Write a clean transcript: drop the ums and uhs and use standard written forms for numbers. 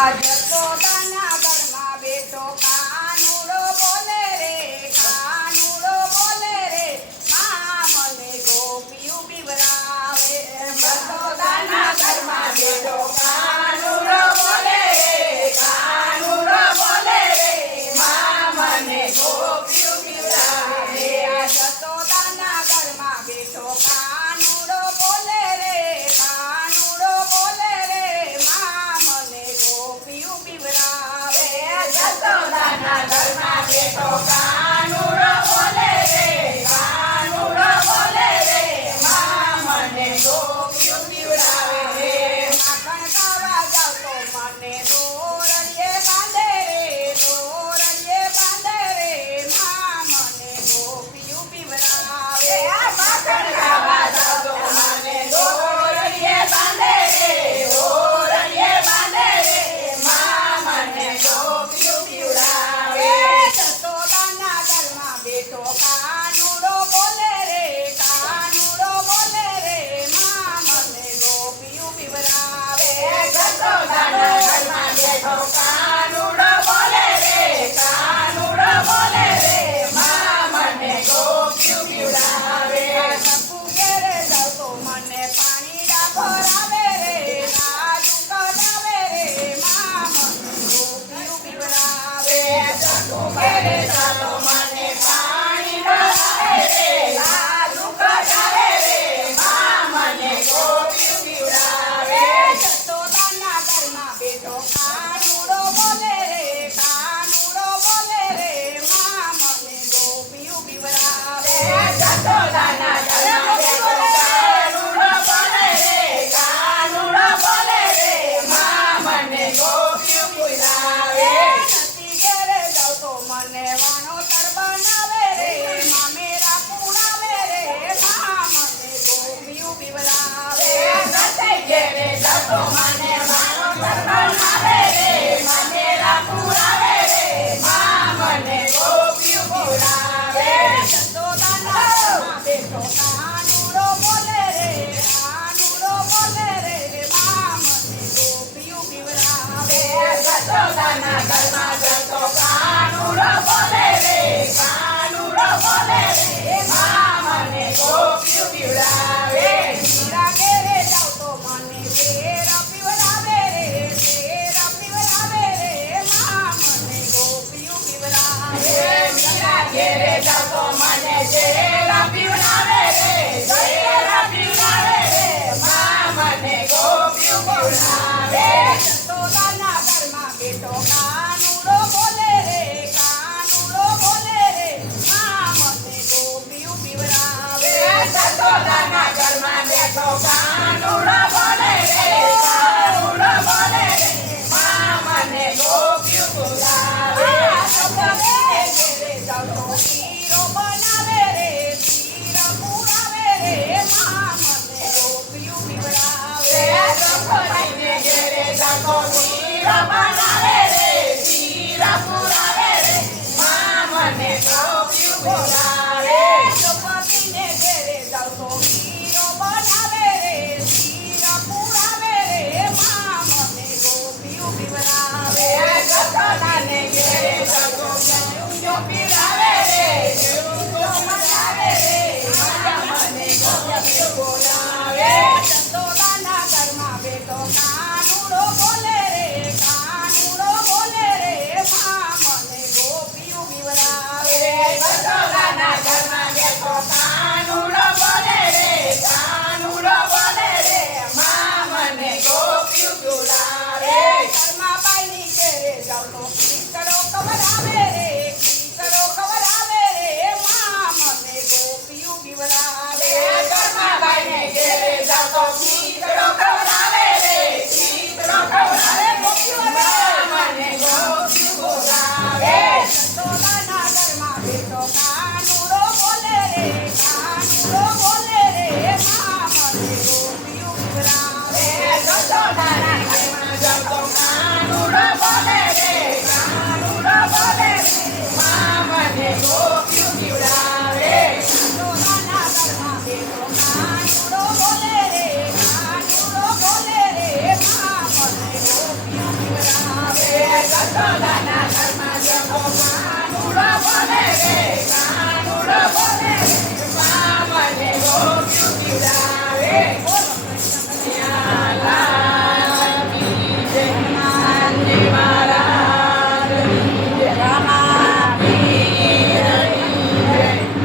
આજ સોદાના ઘરમાં બેઠો કાનુડો બોલે રે, કાનુડો બોલે રે, માં મને ગોપિયું બીવરાવે. સોદાના ઘરમાં બેઠો કાનુડો બોલે રે, કાનુડો બોલે રે, માં મને ગોપિયું બીવરાવે. આજ સોદાના ઘરમાં બેઠો કાનુડો બોલે રે, કાનુડો બોલે રે, માં મને ગોપિયું બીવરાવે. જસોદાના ઘરમાં બેઠો કાનુડો બોલે રે, કાનુડો બોલે રે, માં મને ગોપિયું બીવરાવે. માખણ ખાવા જાવ તો મને દોરડીએ બાંધે રે, દોરડીએ બાંધે રે, માં મને ગોપિયું બીવરાવે. માખણ ખાવા જાવ તો મને દોરડીએ બાંધે રે, દોરડીએ બાંધે રે, માં મને ગોપિયું બીવરાવે. જસોદાના ઘરમાં બેઠો કાનુડો બોલે રે, કાનુડો બોલે રે, માં મને ગોપિયું બીવરાવે. જસોદાના ઘરમાં બેઠો કાનુડો બોલે રે, કાનુડો બોલે રે, માં મને ગોપિયું બીવરાવે. સપુ ઘેરે જાઉં તો મને પાણી ભરાવે રે, લાડુ કરાવે રે, માં મને ગોપિયું બીવરાવે. સપુ ઘેરે જાઉં તો મને પાણી ભરાવે રે, લાડુ કરાવે રે, માં મને ગોપિયું બીવરાવે. જસોદાના ઘરમાં બેઠો કાનુડો બોલે રે, કાનુડો બોલે રે, માં મને ગોપિયું બીવરાવે. જસોદાના ઘરમાં બેઠો કાનુડો બોલે રે, કાનુડો બોલે રે, માં મને ગોપિયું બીવરાવે. નથી ઘેરે જાઉં તો મને વાણોતર બનાવે રે, મામેરા પુરાવે રે, માં મને ગોપિયું બીવરાવે. નથી ઘેરે જાઉં તો મને વાણોતર બનાવે રે, મામેરા પુરાવે રે, માં મને ગોપિયું બીવરાવે. જસોદાના ઘરમાં બેઠો કાનુડો બોલે રે, કાનુડો બોલે રે, માં મને ગોપિયું બીવરાવે. જસોદાના ઘરમાં બેઠો કાનુડો બોલે રે, કાનુડો બોલે રે, માં મને ગોપિયું બીવરાવે. મીરા ઘેરે જાઉં તો મને શેર પીવડાવે રે, શેર પીવડાવે રે, માં મને ગોપિયું બીવરાવે. મીરા ઘેરે જાઉં તો મને શેર પીવડાવે રે, શેર પીવડાવે રે, માં મને ગોપિયું બીવરાવે. જસોદાના ઘરમાં બેઠો કાનુડો બોલે રે, કાનુડો બોલે રે, માં મને ગોપિયું બીવરાવે. જસોદાના ઘરમાં બેઠો કાનુડો બોલે રે, કાનુડો બોલે રે, માં મને ગોપિયું બીવરાવે. ઘેરે જાઉં તો શીરો બનાવે રે, શીરો પુરાવે રે, માં મને ગોપિયું બીવરાવે. છોકરીને ઘેરે જાઉં તો શીરો બનાવે રે, શીરો પુરાવે રે, માં મને ગોપિયું બીવરાવે. છોકરીને ઘેરે જાઉં તો શીરો બનાવે રે, શીરો પુરાવે રે, માં મને ગોપિયું બીવરાવે. જસોદાને ઘેરે જાઉં તો ગળુંજો પીરાવે રે, ગળુંજો મનાવે રે, માં મને ગોપિયું બોલાવે. જસોદાના ઘરમાં બેઠો કાનુડો બોલે રે, કાનુડો યશોદાના ઘરમાં જમો કાનુડો બોલે રે